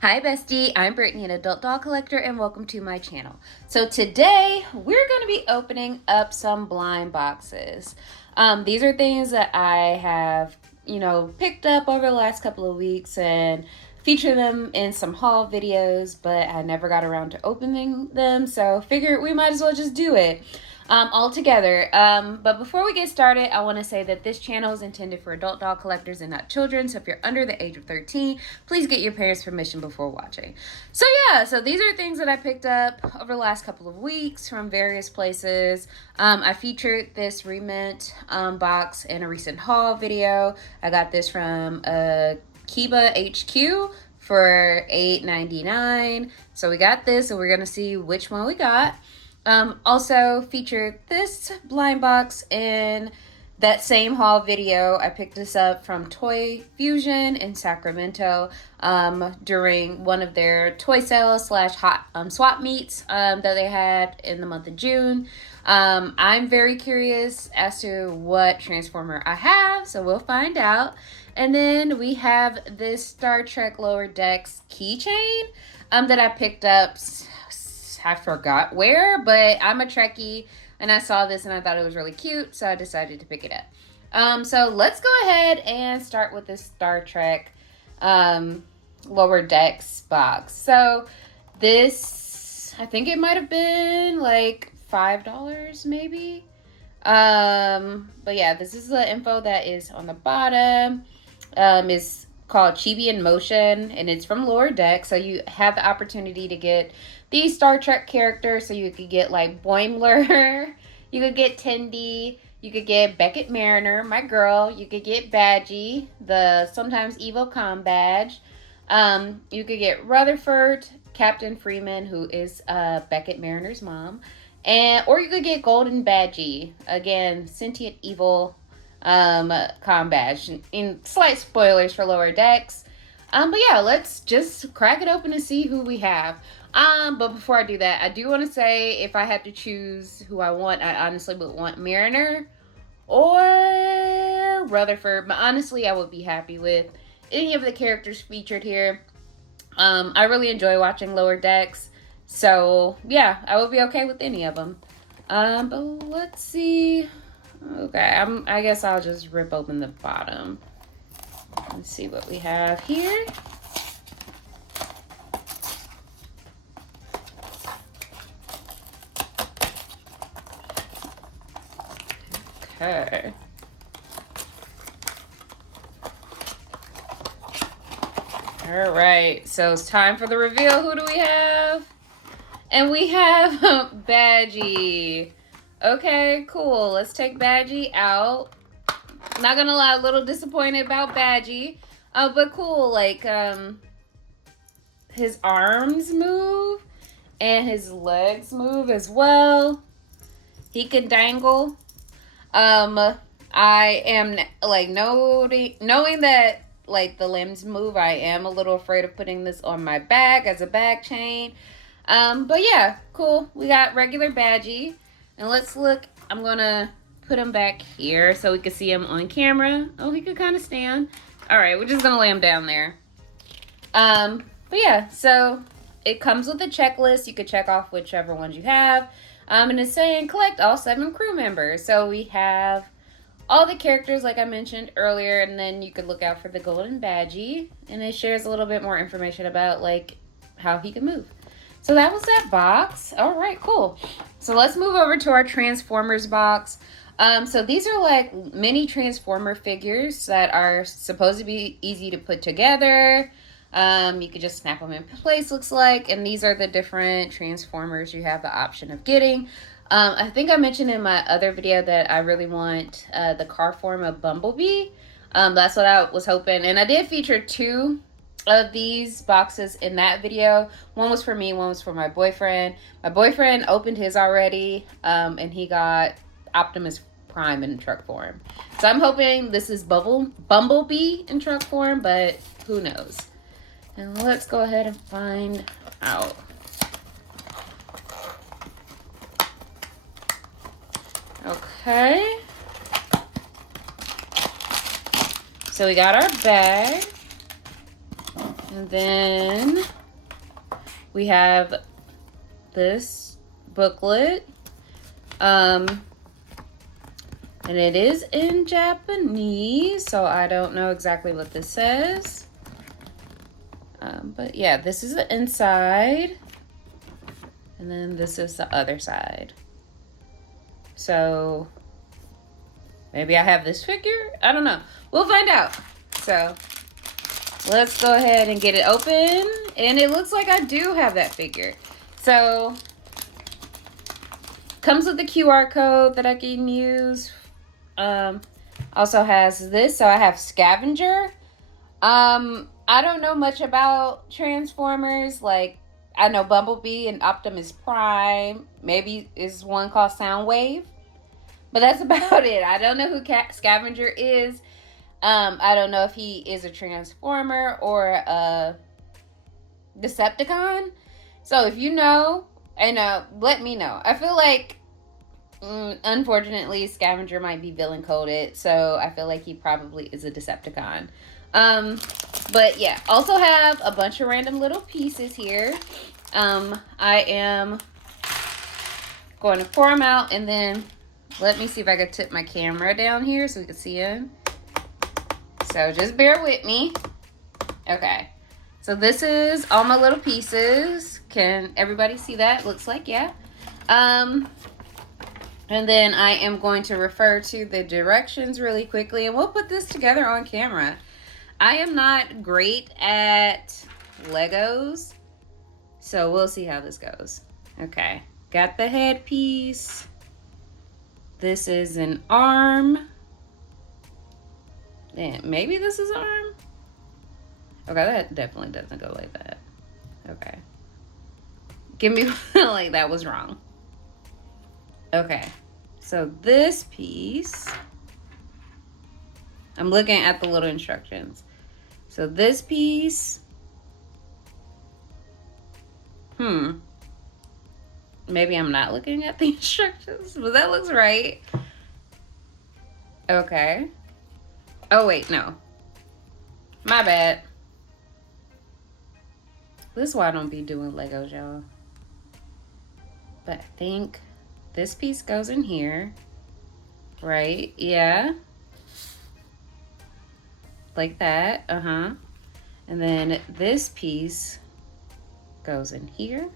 Hi bestie, I'm Brittany, an adult doll collector, and welcome to my channel. So today we're going to be opening up some blind boxes. These are things that I have, picked up over the last couple of weeks and feature them in some haul videos, but I never got around to opening them, so figured we might as well just do it. All together. But before we get started, I want to say that this channel is intended for adult doll collectors and not children. So if you're under the age of 13, please get your parents' permission before watching. So these are things that I picked up over the last couple of weeks from various places. I featured this Rement box in a recent haul video. I got this from Kiba HQ for $8.99. So we got this, and we're going to see which one we got. Also featured this blind box in that same haul video. I picked this up from Toy Fusion in Sacramento during one of their toy sales / hot swap meets that they had in the month of June. I'm very curious as to what Transformer I have, so we'll find out. And then we have this Star Trek Lower Decks keychain that I picked up. I forgot where, but I'm a Trekkie and I saw this and I thought it was really cute, so I decided to pick it up. So let's go ahead and start with this Star Trek Lower Decks box. So this, I think it might have been like $5 maybe. But yeah, this is the info that is on the bottom. Is called Chibi in Motion, and it's from Lower Decks. So you have the opportunity to get these Star Trek characters. So you could get like Boimler, you could get Tendi, you could get Beckett Mariner, my girl, you could get Badgie, the sometimes evil com badge. You could get Rutherford, Captain Freeman, who is Beckett Mariner's mom, or you could get Golden Badgie, again sentient evil com badge. In slight spoilers for Lower Decks. But yeah, let's just crack it open and see who we have. But before I do that, I do want to say if I had to choose who I want, I honestly would want Mariner or Rutherford. But honestly, I would be happy with any of the characters featured here. I really enjoy watching Lower Decks. So yeah, I would be okay with any of them. But let's see. Okay, I guess I'll just rip open the bottom. Let's see what we have here. Okay. All right, so it's time for the reveal. Who do we have? And we have Badgie. Okay, cool. Let's take Badgie out. Not gonna lie, a little disappointed about Badgie. But cool, like, his arms move and his legs move as well. He can dangle. I am, like, knowing that, like, the limbs move, I am a little afraid of putting this on my back as a back chain. But yeah, cool. We got regular Badgie. And let's look. I'm going to put him back here so we can see him on camera. Oh, he could kind of stand. All right, we're just going to lay him down there. But yeah, so it comes with a checklist. You could check off whichever ones you have. And it's saying collect all 7 crew members. So we have all the characters like I mentioned earlier, and then you could look out for the Golden Badgie. And it shares a little bit more information about like how he can move. So that was that box. All right, cool. So let's move over to our Transformers box. So these are like mini Transformer figures that are supposed to be easy to put together. You could just snap them in place, looks like. And these are the different Transformers you have the option of getting. I think I mentioned in my other video that I really want the car form of Bumblebee. That's what I was hoping. And I did feature 2 of these boxes in that video. One was for me, one was for my boyfriend. My boyfriend opened his already, and he got Optimus Prime in truck form. So I'm hoping this is Bumblebee in truck form, but who knows. And let's go ahead and find out. Okay. So we got our bag. And then we have this booklet. And it is in Japanese, so I don't know exactly what this says. But yeah, this is the inside. And then this is the other side. So maybe I have this figure? I don't know. We'll find out. So let's go ahead and get it open. And it looks like I do have that figure. So comes with the QR code that I can use. Also has this. So I have Scavenger. I don't know much about Transformers. Like, I know Bumblebee and Optimus Prime. Maybe is one called Soundwave. But that's about it. I don't know who Scavenger is. I don't know if he is a Transformer or a Decepticon. So if you know, and let me know. I feel like, unfortunately, Scavenger might be villain coded. So I feel like he probably is a Decepticon. But yeah, also have a bunch of random little pieces here. I am going to pour them out, and then let me see if I can tip my camera down here so we can see them. So just bear with me. Okay. So this is all my little pieces. Can everybody see that? Looks like, yeah. And then I am going to refer to the directions really quickly, and we'll put this together on camera. I am not great at Legos, so we'll see how this goes. Okay, got the headpiece. This is an arm. And maybe this is an arm. Okay, that definitely doesn't go like that. Okay. Give me like that was wrong. Okay, so this piece, I'm looking at the little instructions. So this piece, maybe I'm not looking at the instructions, but that looks right. Okay. Oh wait, no. My bad. This is why I don't be doing Legos, y'all. But I think this piece goes in here, right? Yeah. Like that, And then this piece goes in here,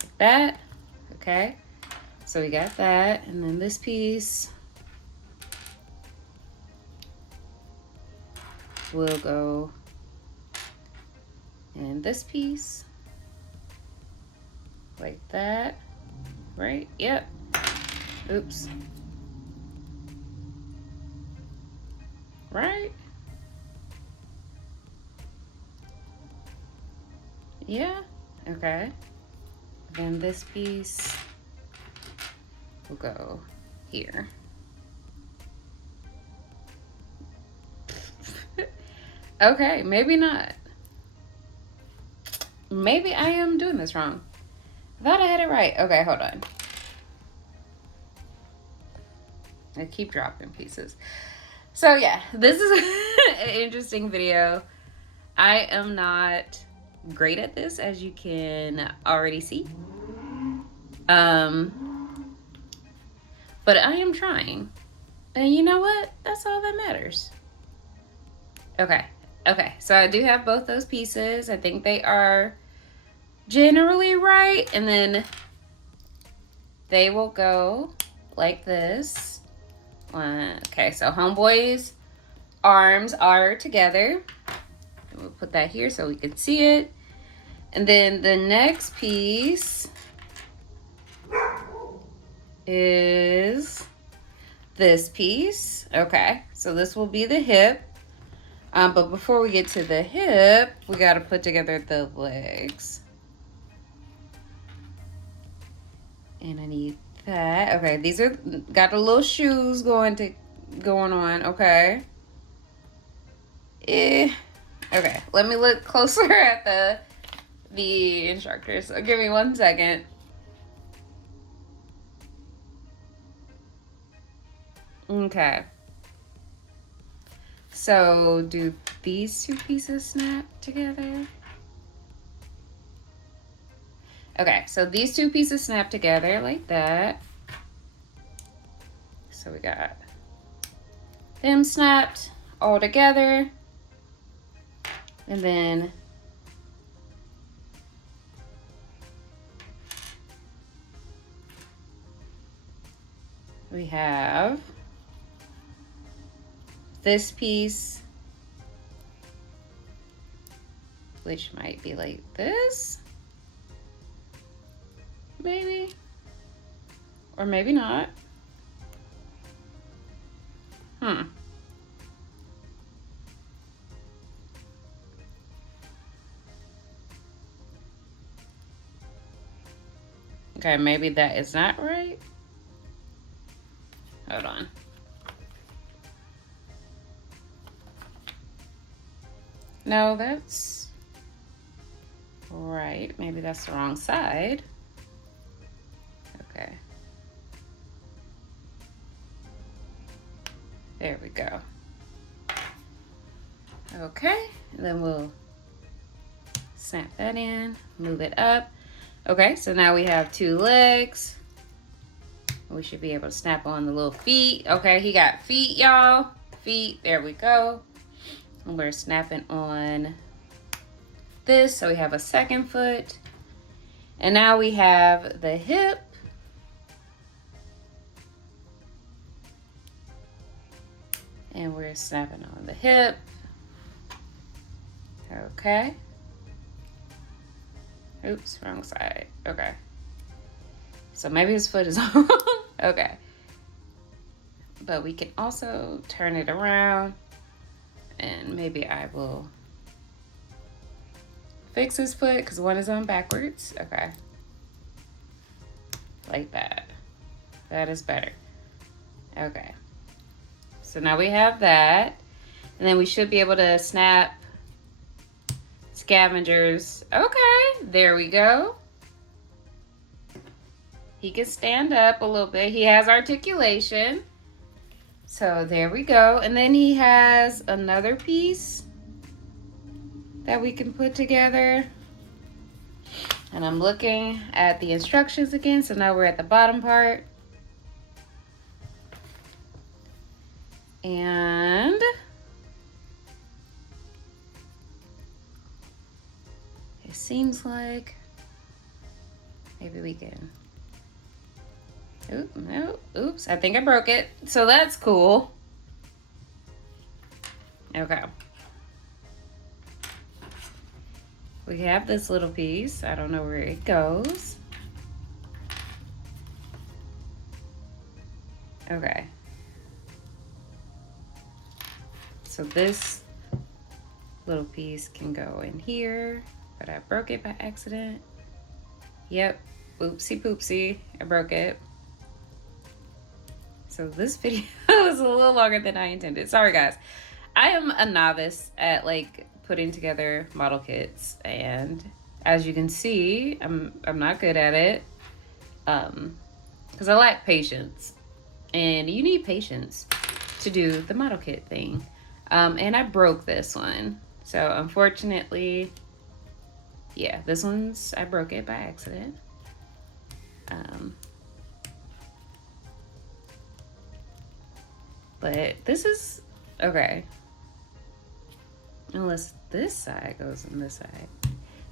like that, okay? So we got that, and then this piece will go in this piece, like that, right? Yep. Oops. Right? Yeah. Okay. Then this piece will go here. Okay, maybe not. Maybe I am doing this wrong. I thought I had it right. Okay, hold on. I keep dropping pieces. So yeah, this is an interesting video. I am not great at this, as you can already see. But I am trying. And you know what? That's all that matters. Okay. So I do have both those pieces. I think they are generally right. And then they will go like this. Okay, so Homeboy's arms are together. We'll put that here so we can see it. And then the next piece is this piece. Okay, so this will be the hip. But before we get to the hip, we got to put together the legs. And I need that. Okay, these are got the little shoes going on. Okay. Okay, let me look closer at the instructors. So give me 1 second. Okay. So do these two pieces snap together? Okay, so these two pieces snap together like that. So we got them snapped all together. And then we have this piece, which might be like this, maybe, or maybe not. Okay, maybe that is not right. Hold on. No, that's right. Maybe that's the wrong side. Okay. There we go. Okay, and then we'll snap that in, move it up. Okay, so now we have two legs. We should be able to snap on the little feet. Okay, he got feet, y'all. Feet, there we go. And we're snapping on this, so we have a second foot. And now we have the hip. And we're snapping on the hip. Okay. Oops, wrong side. Okay. So maybe his foot is wrong. Okay. But we can also turn it around. And maybe I will fix his foot because one is on backwards. Okay. Like that. That is better. Okay. So now we have that. And then we should be able to snap scavengers. Okay, there we go. He can stand up a little bit. He has articulation. So there we go. And then he has another piece that we can put together. And I'm looking at the instructions again. So now we're at the bottom part. And it seems like maybe we can. Oop, no, oops, I think I broke it. So that's cool. Okay. We have this little piece. I don't know where it goes. Okay. So this little piece can go in here, but I broke it by accident. Yep, oopsie poopsie, I broke it. So this video is a little longer than I intended. Sorry guys. I am a novice at like putting together model kits, and as you can see, I'm not good at it. Because I lack patience. And you need patience to do the model kit thing. And I broke this one. So unfortunately, yeah, this one's, I broke it by accident. But this is, okay. Unless this side goes in this side.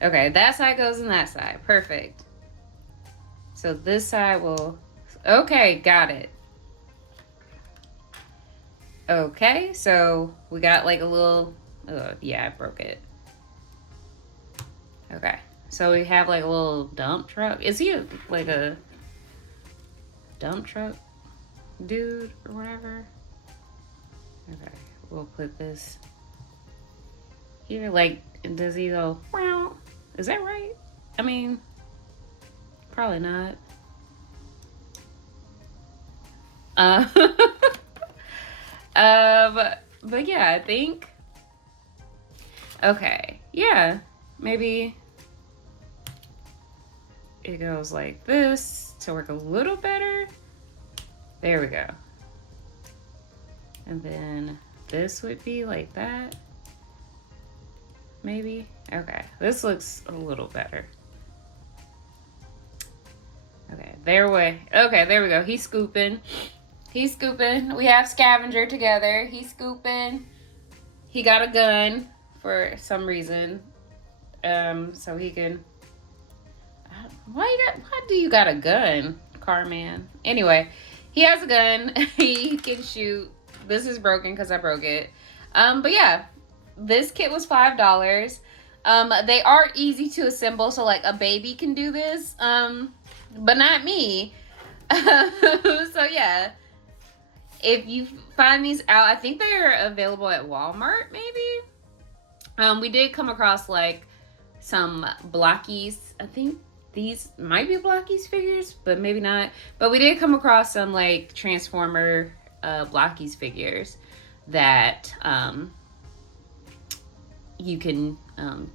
Okay, that side goes in that side. Perfect. So this side will, okay, got it. Okay, so we got like a little, yeah, I broke it. Okay, so we have like a little dump truck. Is he like a dump truck dude or whatever? Okay, we'll put this here. Like, does he go, wow? Is that right? I mean, probably not. But yeah, I think, okay, yeah, maybe it goes like this to work a little better. There we go. And then this would be like that. Maybe. Okay, this looks a little better. Okay, there we go. He's scooping. He's scooping. We have Scavenger together. He's scooping. He got a gun for some reason. So he can. Why do you got a gun, Carman? Anyway, he has a gun. He can shoot. This is broken because I broke it. But yeah, this kit was $5. They are easy to assemble, so like a baby can do this. But not me. So yeah, if you find these out, I think they are available at Walmart, maybe. We did come across like some Blockies. I think these might be Blockies figures, but maybe not. But we did come across some like Transformer Blockies figures that you can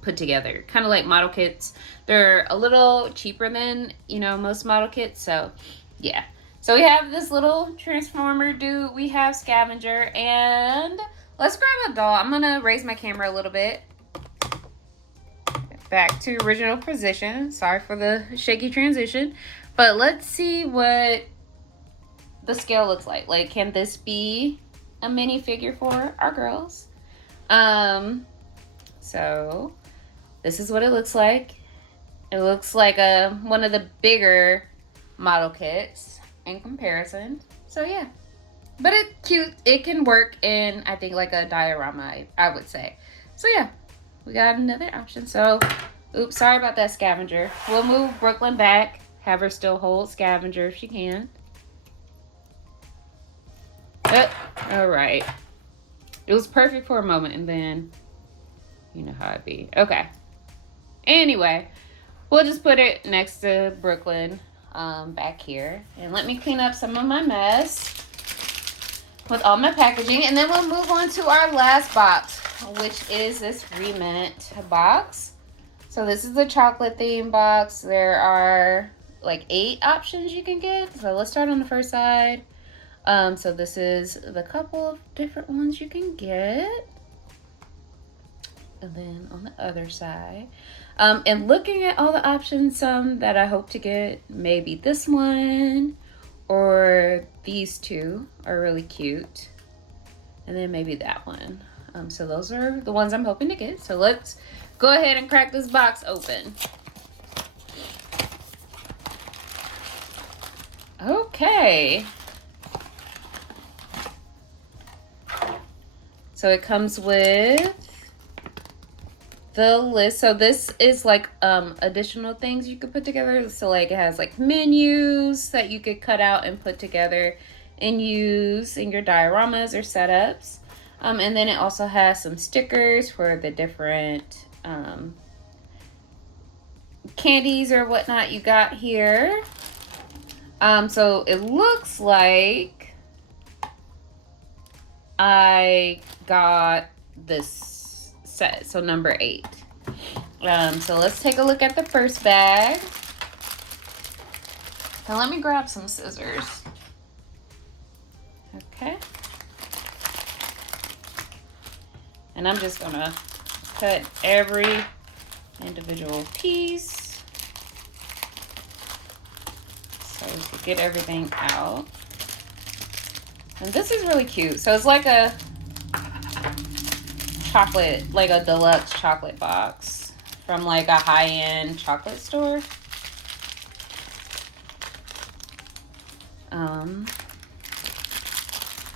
put together, kind of like model kits. They're a little cheaper than, you know, most model kits. So yeah, so we have this little Transformer dude, we have Scavenger, and let's grab a doll. I'm gonna raise my camera a little bit back to original position. Sorry for the shaky transition, but let's see what the scale looks like. Like, can this be a mini figure for our girls? So this is what it looks like. It looks like one of the bigger model kits in comparison. So yeah, but it's cute. It can work in, I think, like a diorama, I would say. So yeah, we got another option. So, oops, sorry about that, Scavenger. We'll move Brooklyn back, have her still hold Scavenger if she can. All right. It was perfect for a moment, and then you know how it be. Okay. Anyway, we'll just put it next to Brooklyn back here. And let me clean up some of my mess with all my packaging. And then we'll move on to our last box, which is this Rement box. So this is the chocolate theme box. There are like 8 options you can get. So let's start on the first side. So this is the couple of different ones you can get. And then on the other side, and looking at all the options, some that I hope to get, maybe this one or these two are really cute, and then maybe that one. So those are the ones I'm hoping to get. So let's go ahead and crack this box open. Okay. So it comes with the list. So this is like additional things you could put together. So like it has like menus that you could cut out and put together and use in your dioramas or setups. And then it also has some stickers for the different candies or whatnot you got here. So it looks like I got this set, so number 8. So let's take a look at the first bag. Now let me grab some scissors. Okay. And I'm just gonna cut every individual piece so we can get everything out. And this is really cute. So it's like a chocolate, like a deluxe chocolate box from like a high-end chocolate store.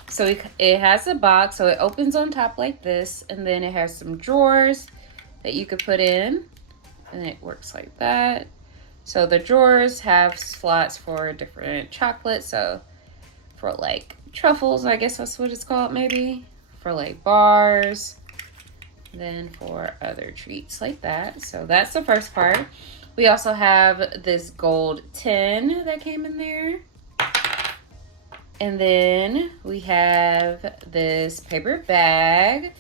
So it has a box, so it opens on top like this, and then it has some drawers that you could put in, and it works like that. So the drawers have slots for different chocolates, so for like truffles, I guess that's what it's called, maybe, for like bars, then for other treats like that. So that's the first part. We also have this gold tin that came in there. And then we have this paper bag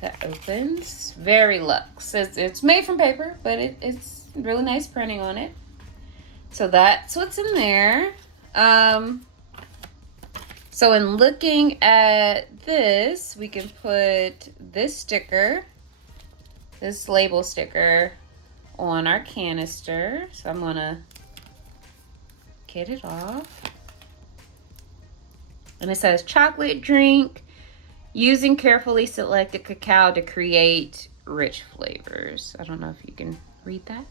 that opens. Very luxe. It's made from paper, but it's really nice printing on it. So that's what's in there. So in looking at this, we can put this sticker, this label sticker, on our canister. So I'm gonna get it off. And it says chocolate drink using carefully selected cacao to create rich flavors. I don't know if you can read that.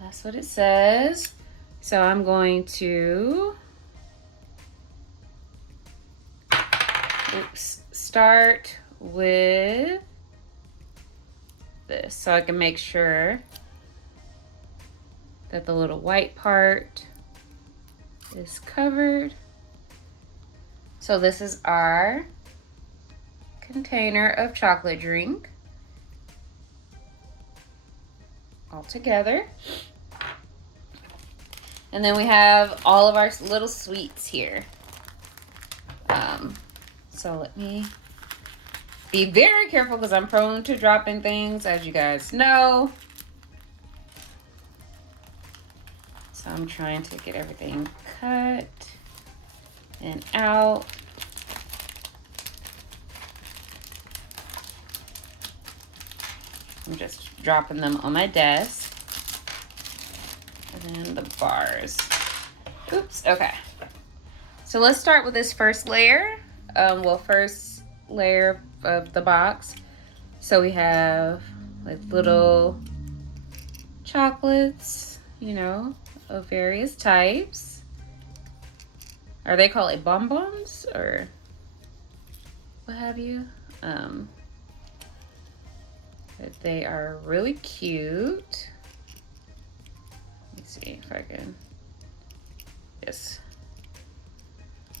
That's what it says. So I'm going to start with this so I can make sure that the little white part is covered. So this is our container of chocolate drink all together. And then we have all of our little sweets here. So let me be very careful because I'm prone to dropping things, as you guys know. So I'm trying to get everything cut and out. I'm just dropping them on my desk. And then the bars. Oops, okay. So let's start with this first layer. First layer of the box. So we have like little chocolates, you know, of various types. Are they called like bonbons or what have you? But they are really cute. Let me see if I can just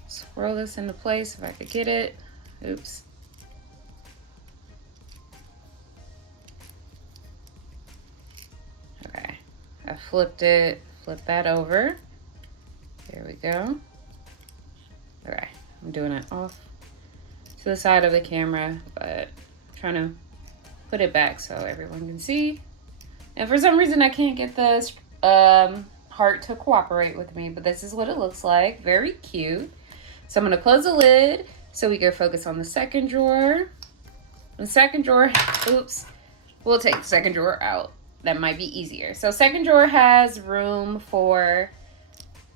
swirl this into place if I could get it. Oops. Okay, I flipped it, flip that over. There we go. Okay, I'm doing it off to the side of the camera, but I'm trying to put it back so everyone can see. And for some reason I can't get this heart to cooperate with me, but this is what it looks like. Very cute. So I'm gonna close the lid so we can focus on the second drawer. The second drawer, oops, we'll take the second drawer out. That might be easier. So second drawer has room for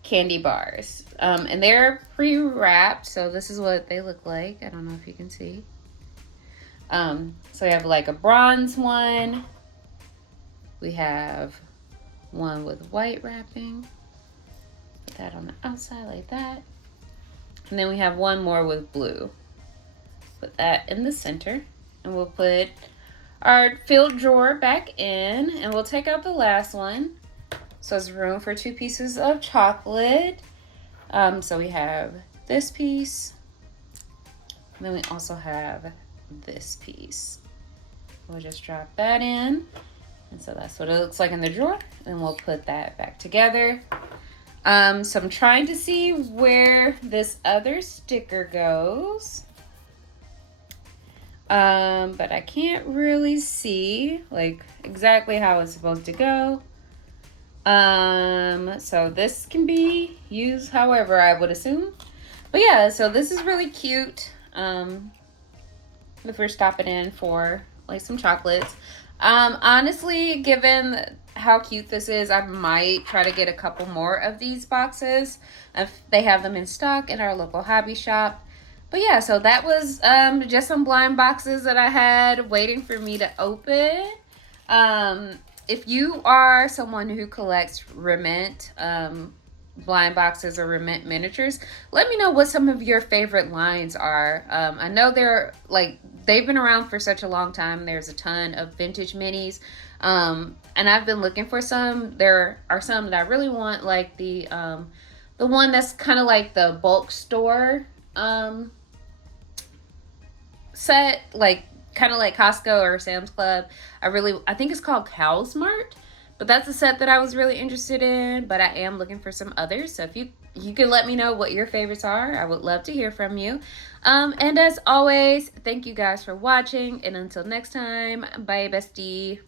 candy bars. And they're pre-wrapped, so this is what they look like. I don't know if you can see. So we have like a bronze one. We have one with white wrapping. Put that on the outside like that. And then we have one more with blue. Put that in the center. And we'll put our filled drawer back in. And we'll take out the last one. So there's room for 2 pieces of chocolate. So we have this piece. And then we also have this piece. We'll just drop that in. And so that's what it looks like in the drawer. And we'll put that back together. So I'm trying to see where this other sticker goes. But I can't really see like exactly how it's supposed to go. So this can be used however, I would assume. But yeah, so this is really cute. If we're stopping in for like some chocolates. Honestly, given how cute this is, I might try to get a couple more of these boxes if they have them in stock in our local hobby shop. But yeah, so that was just some blind boxes that I had waiting for me to open. If you are someone who collects Rement blind boxes or Rement miniatures, let me know what some of your favorite lines are. I know they've been around for such a long time. There's a ton of vintage minis, and I've been looking for some. There are some that I really want, like the one that's kind of like the bulk store set, like kind of like Costco or Sam's Club. I think it's called CalSmart. But that's a set that I was really interested in, but I am looking for some others. So if you can let me know what your favorites are, I would love to hear from you. And as always, thank you guys for watching. And until next time, bye bestie.